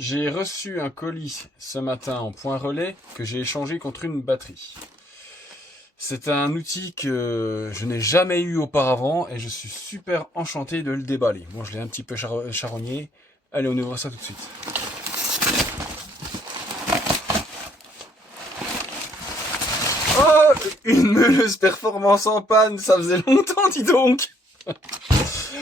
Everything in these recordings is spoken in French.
J'ai reçu un colis ce matin en point relais que j'ai échangé contre une batterie. C'est un outil que je n'ai jamais eu auparavant et je suis super enchanté de le déballer. Bon, je l'ai un petit peu charogné. Allez, on ouvre ça tout de suite. Oh, une meuleuse performance en panne, ça faisait longtemps, dis donc.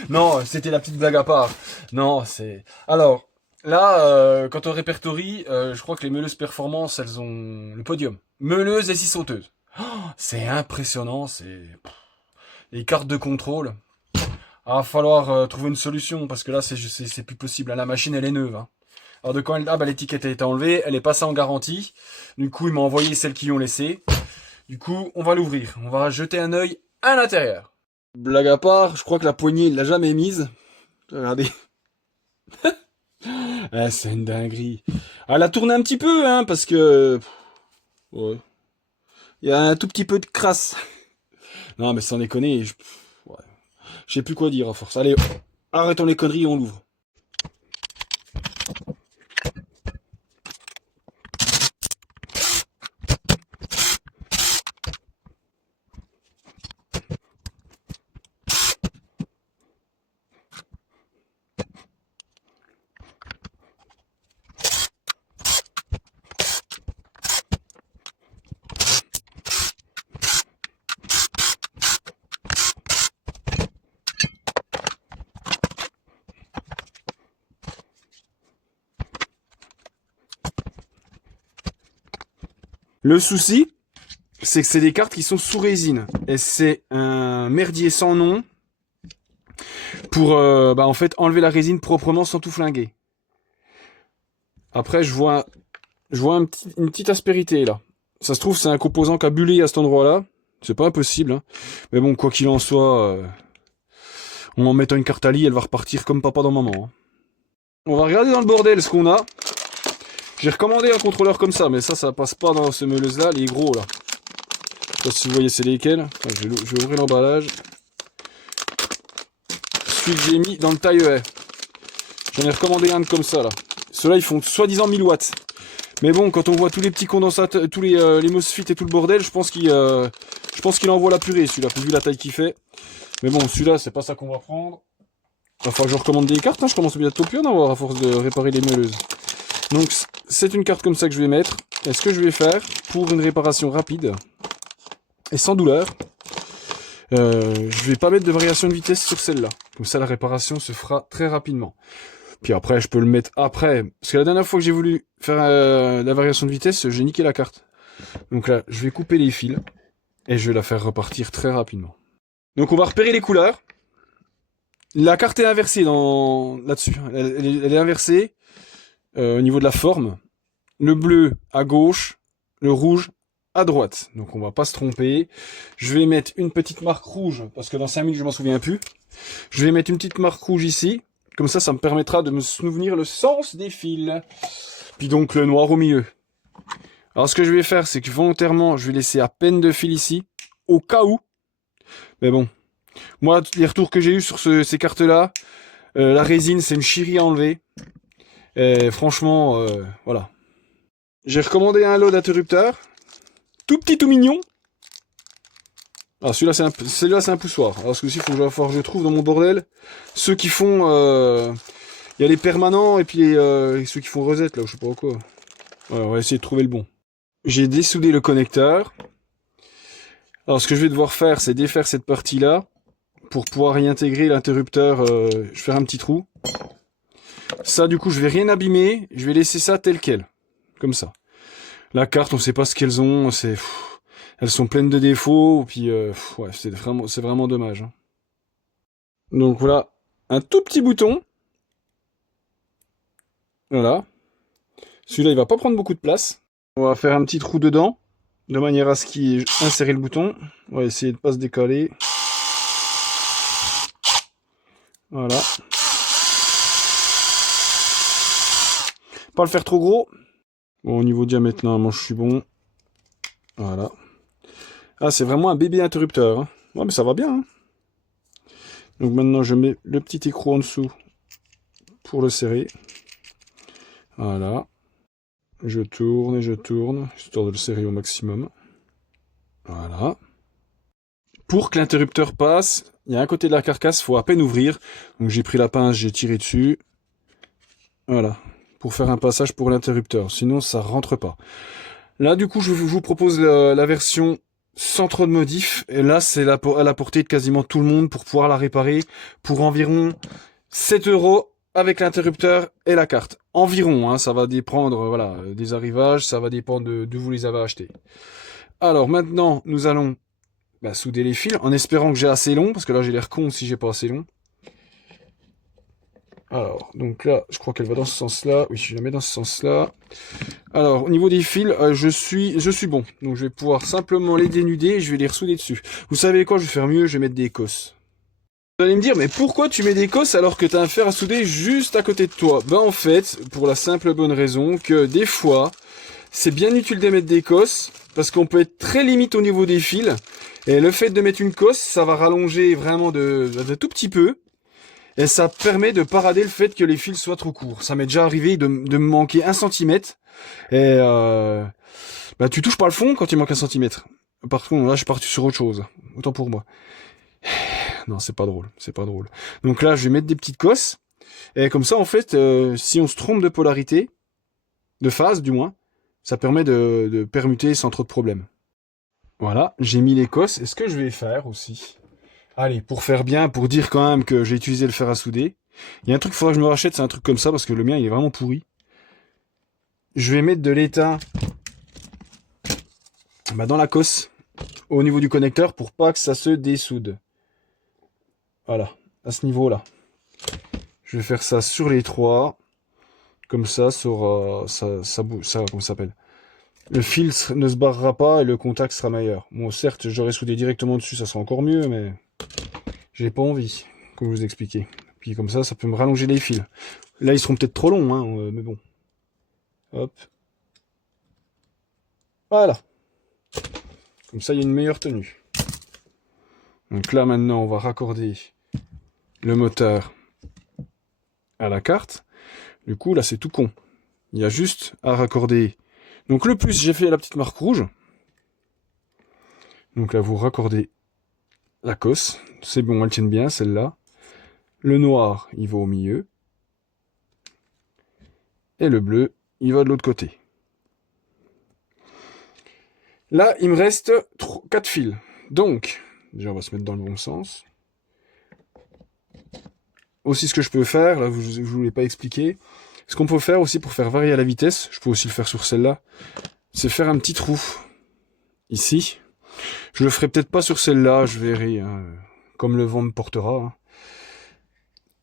Non, c'était la petite blague à part. Non, c'est... Alors, là, quand on répertorie, je crois que les meuleuses performance, elles ont le podium. Meuleuse et scie sauteuse. Oh, c'est impressionnant, c'est... Les cartes de contrôle. Ah, va falloir trouver une solution, parce que là, c'est plus possible. La machine, elle est neuve. Hein. Alors, de quand elle... Ah, bah, l'étiquette a été enlevée, elle est passée en garantie. Du coup, il m'a envoyé celles qui ont laissé. Du coup, on va l'ouvrir. On va jeter un œil à l'intérieur. Blague à part, je crois que la poignée, il l'a jamais mise. Regardez. Ah, c'est une dinguerie. Elle a tourné un petit peu, hein, parce que... Ouais. Il y a un tout petit peu de crasse. Non, mais sans déconner, ouais. Je sais plus quoi dire à force. Allez, arrêtons les conneries et on l'ouvre. Le souci, c'est que c'est des cartes qui sont sous résine. Et c'est un merdier sans nom pour en fait enlever la résine proprement sans tout flinguer. Après, je vois une petite aspérité là. Ça se trouve, c'est un composant qui a bullé à cet endroit-là. C'est pas impossible. Hein. Mais bon, quoi qu'il en soit, en mettant une carte à lit, elle va repartir comme papa dans maman. Hein. On va regarder dans le bordel ce qu'on a. J'ai recommandé un contrôleur comme ça, mais ça passe pas dans ce meuleuse-là, les gros là. Je sais pas si vous voyez c'est lesquels. Enfin, je vais ouvrir l'emballage. Celui que j'ai mis dans le taille-haie. J'en ai recommandé un comme ça là. Ceux-là ils font soi-disant 1000 watts. Mais bon, quand on voit tous les petits condensateurs, tous les MOSFET et tout le bordel, je pense qu'il envoie la purée celui-là, vu la taille qu'il fait. Mais bon, celui-là c'est pas ça qu'on va prendre. Il va falloir que je recommande des cartes, hein. Je commence bientôt plus à en avoir à force de réparer les meuleuses. Donc c'est une carte comme ça que je vais mettre. Et ce que je vais faire pour une réparation rapide et sans douleur, je vais pas mettre de variation de vitesse sur celle-là. Comme ça la réparation se fera très rapidement. Puis après je peux le mettre après. Parce que la dernière fois que j'ai voulu faire la variation de vitesse, j'ai niqué la carte. Donc là je vais couper les fils et je vais la faire repartir très rapidement. Donc on va repérer les couleurs. La carte est inversée là-dessus. Elle est inversée. Au niveau de la forme, le bleu à gauche, le rouge à droite. Donc on va pas se tromper. Je vais mettre une petite marque rouge, parce que dans 5 minutes je m'en souviens plus. Je vais mettre une petite marque rouge ici. Comme ça me permettra de me souvenir le sens des fils. Puis donc le noir au milieu. Alors ce que je vais faire, c'est que volontairement, je vais laisser à peine de fil ici, au cas où. Mais bon, moi, les retours que j'ai eu sur ces cartes-là, la résine, c'est une chierie à enlever. Et franchement, voilà. J'ai recommandé un lot d'interrupteurs. Tout petit, tout mignon. Alors celui-là c'est un poussoir. Alors ce que il faut que je trouve dans mon bordel ceux qui font... Il y a les permanents et puis ceux qui font recette là, ou je sais pas quoi. Ouais, on va essayer de trouver le bon. J'ai dessoudé le connecteur. Alors ce que je vais devoir faire, c'est défaire cette partie-là pour pouvoir y intégrer l'interrupteur. Je vais faire un petit trou. Ça du coup je vais rien abîmer, je vais laisser ça tel quel. Comme ça. La carte, on sait pas ce qu'elles ont, elles sont pleines de défauts, puis ouais, c'est vraiment dommage. Hein. Donc voilà, un tout petit bouton. Voilà. Celui-là, il va pas prendre beaucoup de place. On va faire un petit trou dedans, de manière à ce qu'il insérer le bouton. On va essayer de pas se décaler. Voilà. Pas le faire trop gros. Bon, au niveau diamètre, normalement, je suis bon. Voilà. Ah, c'est vraiment un bébé interrupteur. Hein. Ouais, mais ça va bien. Hein. Donc maintenant, je mets le petit écrou en dessous pour le serrer. Voilà. Je tourne et je tourne, histoire de le serrer au maximum. Voilà. Pour que l'interrupteur passe, il y a un côté de la carcasse, il faut à peine ouvrir. Donc j'ai pris la pince, j'ai tiré dessus. Voilà. Pour faire un passage pour l'interrupteur. Sinon, ça rentre pas. Là, du coup, je vous propose la version sans trop de modifs. Et là, c'est à la portée de quasiment tout le monde pour pouvoir la réparer pour environ 7 € avec l'interrupteur et la carte. Environ, hein, ça va dépendre voilà, des arrivages, ça va dépendre de vous les avez achetés. Alors maintenant, nous allons souder les fils en espérant que j'ai assez long, parce que là j'ai l'air con si j'ai pas assez long. Alors, donc là, je crois qu'elle va dans ce sens-là. Oui, je la mets dans ce sens-là. Alors, au niveau des fils, je suis bon. Donc je vais pouvoir simplement les dénuder et je vais les ressouder dessus. Vous savez quoi, je vais faire mieux, je vais mettre des cosses. Vous allez me dire, mais pourquoi tu mets des cosses alors que tu as un fer à souder juste à côté de toi? Ben en fait, pour la simple bonne raison que des fois, c'est bien utile de mettre des cosses, parce qu'on peut être très limite au niveau des fils, et le fait de mettre une cosse, ça va rallonger vraiment de tout petit peu, et ça permet de parader le fait que les fils soient trop courts. Ça m'est déjà arrivé de me manquer 1 centimètre, et tu touches pas le fond quand il manque 1 centimètre. Par contre, là, je suis parti sur autre chose. Autant pour moi. Non, c'est pas drôle, c'est pas drôle. Donc là, je vais mettre des petites cosses. Et comme ça, en fait, si on se trompe de polarité, de phase du moins, ça permet de permuter sans trop de problèmes. Voilà, j'ai mis les cosses. Et ce que je vais faire aussi, allez, pour faire bien, pour dire quand même que j'ai utilisé le fer à souder, il y a un truc qu'il faudra que je me rachète, c'est un truc comme ça, parce que le mien, il est vraiment pourri. Je vais mettre de l'étain dans la cosse, au niveau du connecteur, pour pas que ça se dessoude. Voilà, à ce niveau-là. Je vais faire ça sur les 3, comme ça, sur ça comment ça s'appelle. Le fil ne se barrera pas et le contact sera meilleur. Bon, certes, j'aurais soudé directement dessus, ça sera encore mieux, mais j'ai pas envie, comme je vous expliquais. Puis comme ça peut me rallonger les fils. Là, ils seront peut-être trop longs, hein, mais bon. Hop. Voilà. Comme ça, il y a une meilleure tenue. Donc là, maintenant, on va raccorder le moteur à la carte. Du coup, là, c'est tout con. Il y a juste à raccorder. Donc le plus, j'ai fait la petite marque rouge. Donc là, vous raccordez la cosse. C'est bon, elle tient bien, celle-là. Le noir, il va au milieu. Et le bleu, il va de l'autre côté. Là, il me reste 4 fils. Donc, déjà, on va se mettre dans le bon sens. Aussi, ce que je peux faire, là, je ne vous l'ai pas expliqué. Ce qu'on peut faire aussi pour faire varier la vitesse, je peux aussi le faire sur celle-là, c'est faire un petit trou. Ici. Je le ferai peut-être pas sur celle-là, je verrai, hein, comme le vent me portera.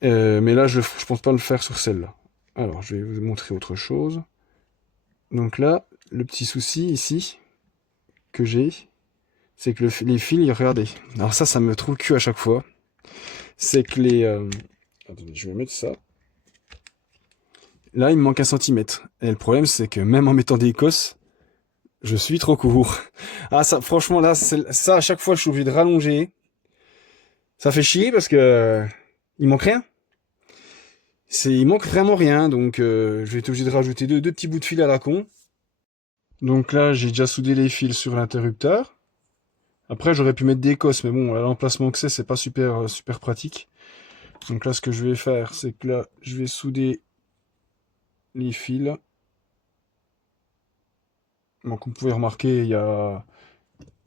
Hein. Mais là, je pense pas le faire sur celle-là. Alors, je vais vous montrer autre chose. Donc là, le petit souci ici que j'ai, c'est que les fils, regardez. Alors ça me trouve le cul à chaque fois. C'est que les... Attendez, je vais mettre ça. Là, il me manque 1 centimètre. Et le problème, c'est que même en mettant des cosses, je suis trop court. Ah, ça, franchement, là, ça, à chaque fois, je suis obligé de rallonger. Ça fait chier parce que il manque rien. Il manque vraiment rien, donc je vais être obligé de rajouter deux petits bouts de fil à la con. Donc là, j'ai déjà soudé les fils sur l'interrupteur. Après, j'aurais pu mettre des cosses, mais bon, l'emplacement que c'est pas super pratique. Donc là, ce que je vais faire, c'est que là, je vais souder les fils. Donc, vous pouvez remarquer,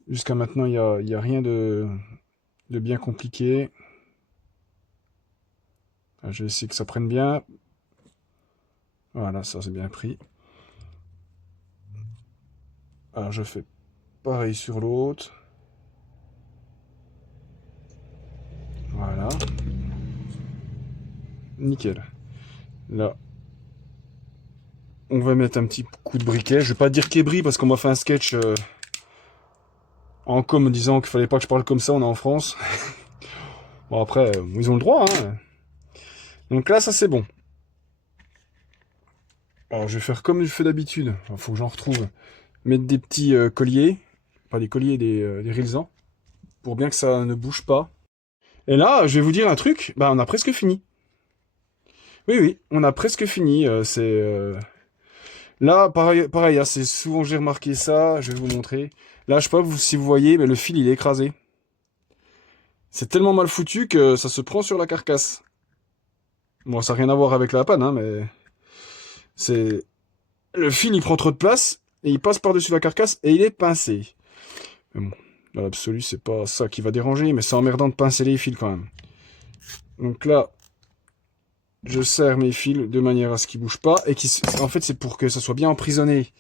jusqu'à maintenant, il y a rien de bien compliqué. Je vais essayer que ça prenne bien. Voilà, ça c'est bien pris. Alors, je fais pareil sur l'autre. Voilà. Nickel. Là, on va mettre un petit coup de briquet. Je vais pas dire qu'ébris parce qu'on m'a fait un sketch en com disant qu'il fallait pas que je parle comme ça, on est en France. Bon après, ils ont le droit, hein. Donc là, ça c'est bon. Alors je vais faire comme je fais d'habitude. Il faut que j'en retrouve. Mettre des petits colliers. Pas des colliers, des rilsans. Pour bien que ça ne bouge pas. Et là, je vais vous dire un truc. On a presque fini. Oui, on a presque fini. Là, pareil, hein, c'est souvent que j'ai remarqué ça, je vais vous montrer. Là, je sais pas si vous voyez, mais le fil, il est écrasé. C'est tellement mal foutu que ça se prend sur la carcasse. Bon, ça n'a rien à voir avec la panne, hein, mais c'est... Le fil, il prend trop de place, et il passe par-dessus la carcasse, et il est pincé. Mais bon, dans l'absolu, c'est pas ça qui va déranger, mais c'est emmerdant de pincer les fils quand même. Donc là, je serre mes fils de manière à ce qu'ils bougent pas, et en fait, c'est pour que ça soit bien emprisonné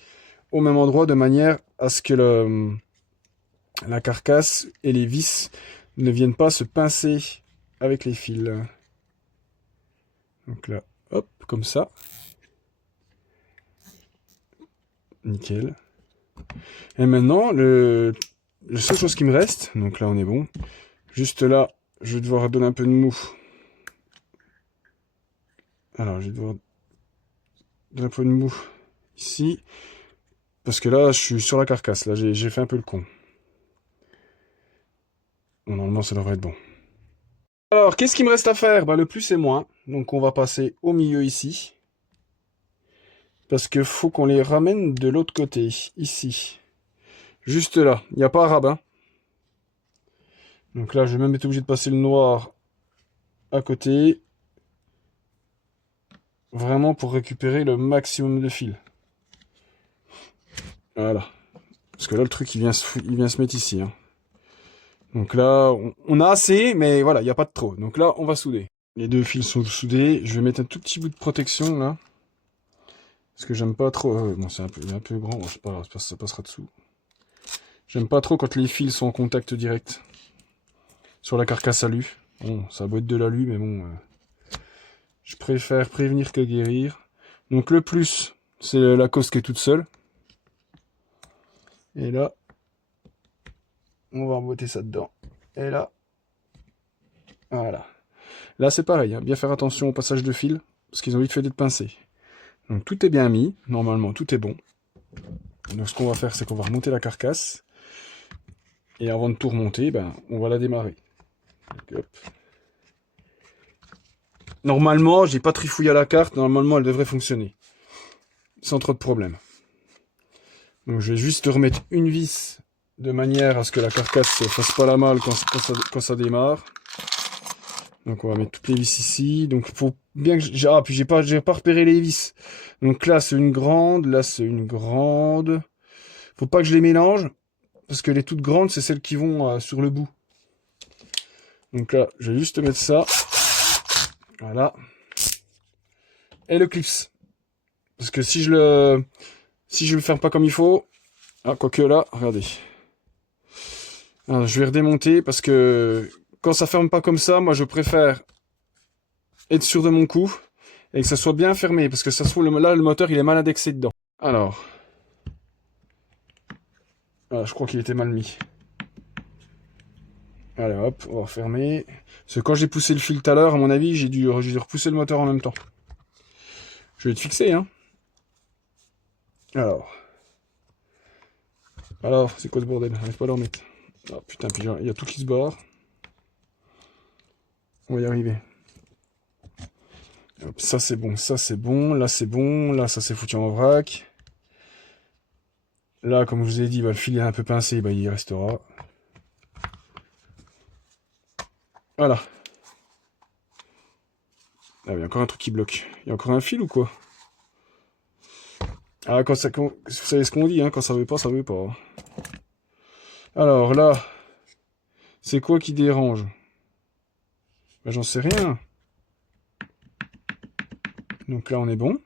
au même endroit, de manière à ce que la carcasse et les vis ne viennent pas se pincer avec les fils. Donc là, hop, comme ça. Nickel. Et maintenant, la seule chose qui me reste, donc là on est bon, juste là, je vais devoir donner un peu de mou. Alors, je vais devoir donner un peu de mou ici, parce que là, je suis sur la carcasse, là, j'ai fait un peu le con. Bon, normalement, ça devrait être bon. Alors, qu'est-ce qu'il me reste à faire? Bah, le plus et moins, donc on va passer au milieu ici, parce que faut qu'on les ramène de l'autre côté, ici. Juste là, il n'y a pas arabe, hein. Donc là, je vais même être obligé de passer le noir à côté. Vraiment pour récupérer le maximum de fil. Voilà. Parce que là, le truc, il vient se mettre ici. Hein. Donc là, on a assez, mais voilà, il n'y a pas de trop. Donc là, on va souder. Les deux fils sont soudés. Je vais mettre un tout petit bout de protection, là. Parce que j'aime pas trop... bon, c'est un peu grand. Bon, c'est pas grave, ça passera dessous. J'aime pas trop quand les fils sont en contact direct. Sur la carcasse alu. Bon, ça doit être de l'alu, mais bon... je préfère prévenir que guérir. Donc le plus, c'est la cause qui est toute seule. Et là, on va emboîter ça dedans. Et là, voilà. Là, c'est pareil, hein. Bien faire attention au passage de fil, parce qu'ils ont vite fait d'être pincés. Donc tout est bien mis, normalement tout est bon. Donc ce qu'on va faire, c'est qu'on va remonter la carcasse. Et avant de tout remonter, ben, on va la démarrer. Donc, hop. Normalement, j'ai pas trifouillé à la carte, normalement elle devrait fonctionner. Sans trop de problèmes. Donc je vais juste remettre une vis de manière à ce que la carcasse ne fasse pas la malle quand ça démarre. Donc on va mettre toutes les vis ici. Donc faut bien que puis j'ai pas repéré les vis. Donc là c'est une grande, là c'est une grande. Faut pas que je les mélange parce que les toutes grandes c'est celles qui vont sur le bout. Donc là je vais juste mettre ça. Voilà. Et le clips. Parce que si je le ferme pas comme il faut, ah quoique là, regardez. Alors, je vais redémonter parce que quand ça ferme pas comme ça, moi je préfère être sûr de mon coup et que ça soit bien fermé parce que ça se trouve là le moteur il est mal indexé dedans. Alors, voilà, je crois qu'il était mal mis. Allez hop, on va refermer. Parce que quand j'ai poussé le fil tout à l'heure, à mon avis, j'ai dû repousser le moteur en même temps. Je vais te fixer, hein. Alors, c'est quoi ce bordel? J'arrive pas à le remettre. Oh putain, puis il y a tout qui se barre. On va y arriver. Hop, ça c'est bon, ça c'est bon, là c'est bon, là ça s'est foutu en vrac. Là, comme je vous ai dit, bah, le fil est un peu pincé, bah, il y restera. Voilà. Ah, il y a encore un truc qui bloque. Il y a encore un fil ou quoi? Ah, vous savez ce qu'on dit, hein, quand ça veut pas, ça veut pas. Alors là, c'est quoi qui dérange? Bah, j'en sais rien. Donc là, on est bon.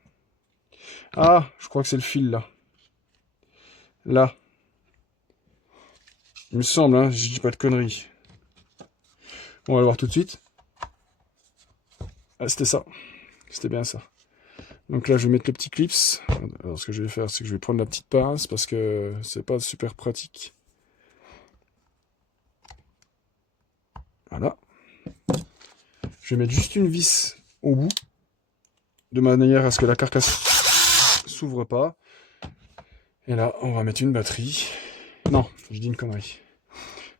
Ah, je crois que c'est le fil là. Là. Il me semble, hein, je dis pas de conneries. On va le voir tout de suite. Ah, c'était ça. C'était bien ça. Donc là, je vais mettre le petit clips. Alors, ce que je vais faire, c'est que je vais prendre la petite pince parce que c'est pas super pratique. Voilà. Je vais mettre juste une vis au bout, de manière à ce que la carcasse s'ouvre pas. Et là, on va mettre une batterie. Non, je dis une connerie.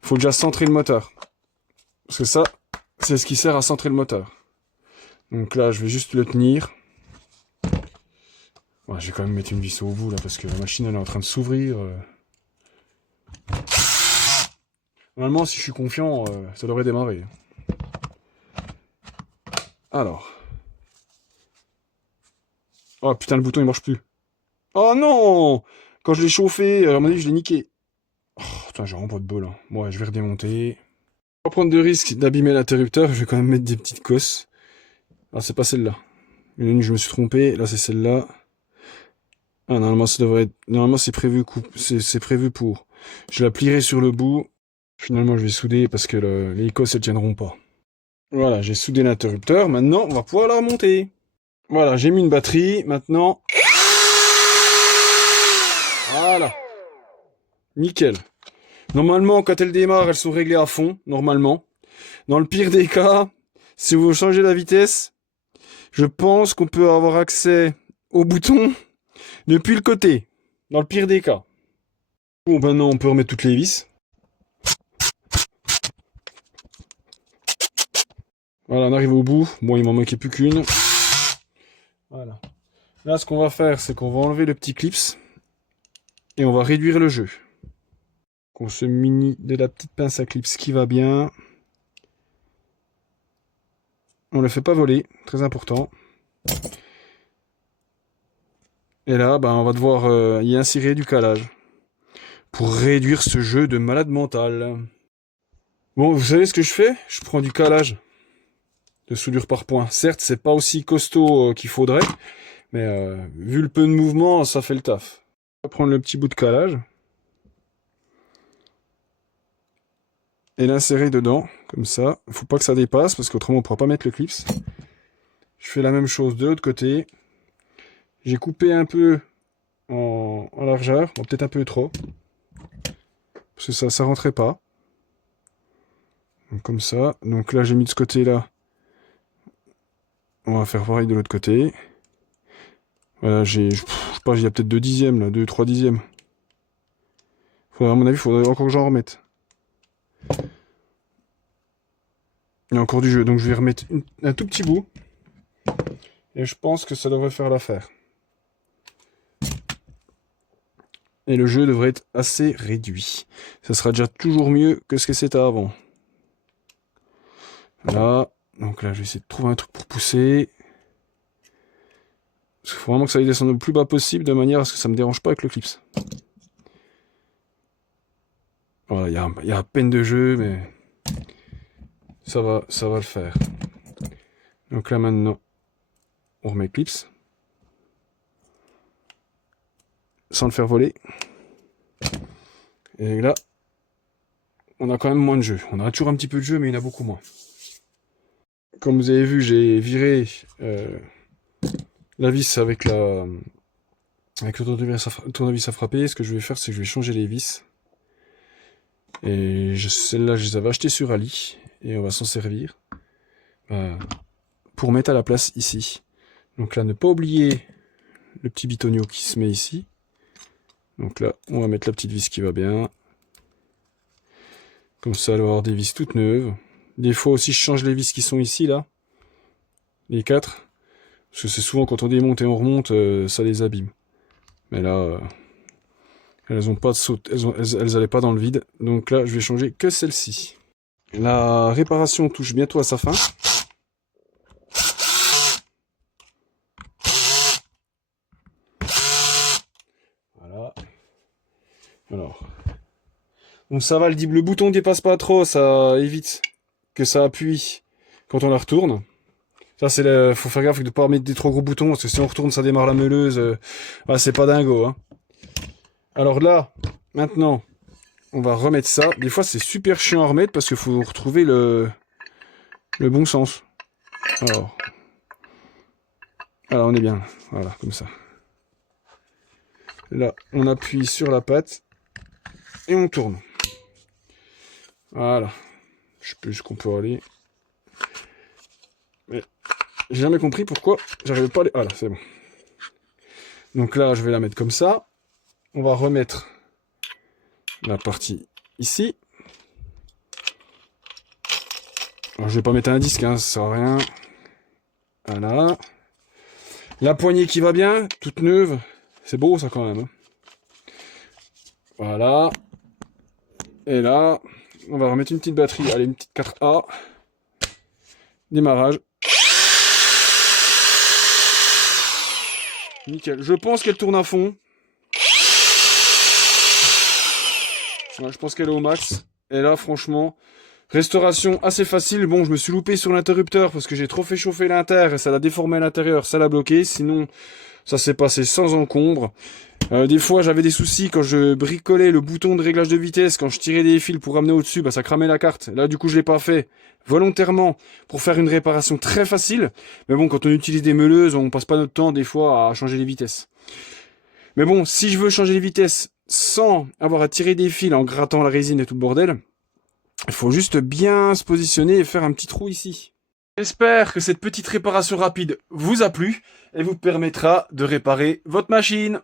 Il faut déjà centrer le moteur. Parce que ça, c'est ce qui sert à centrer le moteur. Donc là, je vais juste le tenir. Ouais, je vais quand même mettre une vis au bout là parce que la machine elle est en train de s'ouvrir. Normalement, si je suis confiant, ça devrait démarrer. Alors. Oh putain, le bouton il marche plus. Oh non! Quand je l'ai chauffé, à mon avis, je l'ai niqué. Oh, putain, j'ai vraiment pas de bol. Hein. Bon, ouais, je vais redémonter. Pas prendre de risque d'abîmer l'interrupteur, je vais quand même mettre des petites cosses. Ah, c'est pas celle-là. Une, je me suis trompé, là c'est celle-là. Ah, normalement, ça devrait être... Normalement, c'est prévu, c'est prévu pour. Je la plierai sur le bout. Finalement, je vais souder parce que les cosses, elles tiendront pas. Voilà, j'ai soudé l'interrupteur. Maintenant, on va pouvoir la remonter. Voilà, j'ai mis une batterie. Maintenant... Voilà. Nickel. Normalement, quand elles démarrent, elles sont réglées à fond, normalement. Dans le pire des cas, si vous changez la vitesse, je pense qu'on peut avoir accès au bouton depuis le côté. Dans le pire des cas. Bon, maintenant, on peut remettre toutes les vis. Voilà, on arrive au bout. Bon, il m'en manquait plus qu'une. Voilà. Là, ce qu'on va faire, c'est qu'on va enlever le petit clips. Et on va réduire le jeu. On se munit de la petite pince à clips qui va bien. On ne le fait pas voler, très important. Et là, ben, on va devoir y insérer du calage. Pour réduire ce jeu de malade mental. Bon, vous savez ce que je fais? Je prends du calage de soudure par point. Certes, c'est pas aussi costaud qu'il faudrait, mais vu le peu de mouvement, ça fait le taf. On va prendre le petit bout de calage et l'insérer dedans, comme ça. Il faut pas que ça dépasse, parce qu'autrement on pourra pas mettre le clips. Je fais la même chose de l'autre côté. J'ai coupé un peu en largeur, bon, peut-être un peu trop, parce que ça rentrait pas. Donc, comme ça. Donc là, j'ai mis de ce côté-là. On va faire pareil de l'autre côté. Voilà, je sais pas, il y a peut-être 2 dixièmes là, 2-3 dixièmes. À mon avis, il faudrait encore que j'en remette. Il y a encore du jeu, donc je vais remettre un tout petit bout. Et je pense que ça devrait faire l'affaire. Et le jeu devrait être assez réduit. Ça sera déjà toujours mieux que ce que c'était avant. Voilà. Donc là, je vais essayer de trouver un truc pour pousser. Il faut vraiment que ça aille descendre le plus bas possible, de manière à ce que ça me dérange pas avec le clips. Voilà, il y a à peine de jeu, mais ça va le faire. Donc là maintenant, on remet le clips. Sans le faire voler. Et là, on a quand même moins de jeu. On a toujours un petit peu de jeu, mais il y en a beaucoup moins. Comme vous avez vu, j'ai viré la vis avec le tournevis à frapper. Ce que je vais faire, c'est que je vais changer les vis. Et celles-là, je les avais achetées sur Ali. Et on va s'en servir pour mettre à la place ici. Donc là, ne pas oublier le petit bitonio qui se met ici. Donc là, on va mettre la petite vis qui va bien. Comme ça, elle va avoir des vis toutes neuves. Des fois aussi, je change les vis qui sont ici, là. Les 4. Parce que c'est souvent quand on démonte et on remonte, ça les abîme. Mais là, elles ont pas de saut, elles allaient pas dans le vide. Donc là, je vais changer que celle-ci. La réparation touche bientôt à sa fin. Voilà. Alors. Donc ça va, le bouton dépasse pas trop, ça évite que ça appuie quand on la retourne. Ça, faut faire gaffe de ne pas mettre des trop gros boutons, parce que si on retourne, ça démarre la meuleuse. C'est pas dingo, hein. Alors là, maintenant, on va remettre ça. Des fois, c'est super chiant à remettre, parce qu'il faut retrouver le bon sens. Alors, on est bien. Voilà, comme ça. Là, on appuie sur la patte, et on tourne. Voilà. Je sais plus jusqu'où on peut aller. Mais j'ai jamais compris pourquoi j'arrivais pas à aller... Voilà, c'est bon. Donc là, je vais la mettre comme ça. On va remettre la partie ici. Alors, je vais pas mettre un disque, hein, ça sert à rien. Voilà. La poignée qui va bien, toute neuve. C'est beau ça quand même. Hein. Voilà. Et là, on va remettre une petite batterie. Allez, une petite 4A. Démarrage. Nickel. Je pense qu'elle tourne à fond. Ouais, je pense qu'elle est au max. Et là, franchement, restauration assez facile. Bon, je me suis loupé sur l'interrupteur parce que j'ai trop fait chauffer l'inter et ça l'a déformé à l'intérieur, ça l'a bloqué. Sinon, ça s'est passé sans encombre. Des fois, j'avais des soucis quand je bricolais le bouton de réglage de vitesse, quand je tirais des fils pour ramener au-dessus, bah, ça cramait la carte. Là, du coup, je l'ai pas fait volontairement pour faire une réparation très facile. Mais bon, quand on utilise des meuleuses, on passe pas notre temps des fois à changer les vitesses. Mais bon, si je veux changer les vitesses sans avoir à tirer des fils en grattant la résine et tout le bordel, il faut juste bien se positionner et faire un petit trou ici. J'espère que cette petite réparation rapide vous a plu et vous permettra de réparer votre machine.